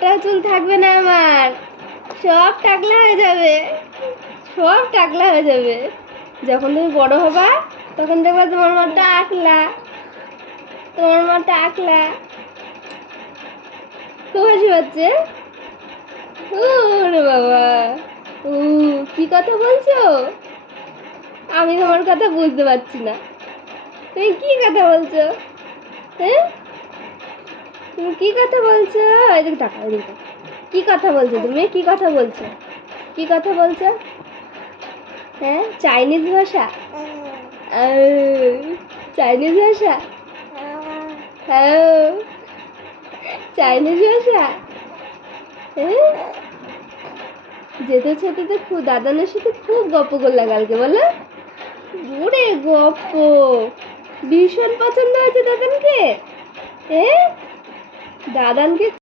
একটা চুল থাকবে না আমার, সব টাকলা হয়ে যাবে, সব টাকলা হয়ে যাবে। যখন তুমি বড় হবা তখন দেখবা তোমার মা টাকলা, তোমার মা টাকলা। খুব হাসি পাচ্ছে। ওরে বাবা, ও কি কথা বলছো? আমি তোমার কথা বুঝতে পারছি না, তুমি কি কথা বলছো? হ্যাঁ, তুমি কি কথা বলছো? এদিকে তাকাও, এদিকে তাকাও। কি কথা বলছো তুমি? কি কথা বলছো? কি কথা বলছো? হ্যাঁ, চাইনিজ ভাষা? চাইনিজ ভাষা? হ্যাঁ, চাইনিজ ভাষা। হ্যাঁ, যেতে যেতে তো খুব দাদানের সাথে খুব গপ্প করলা কালকে, বলো? ওরে গপ্প, ভীষণ পছন্দ হয়েছে দাদানকে। হ্যাঁ, দাদানকে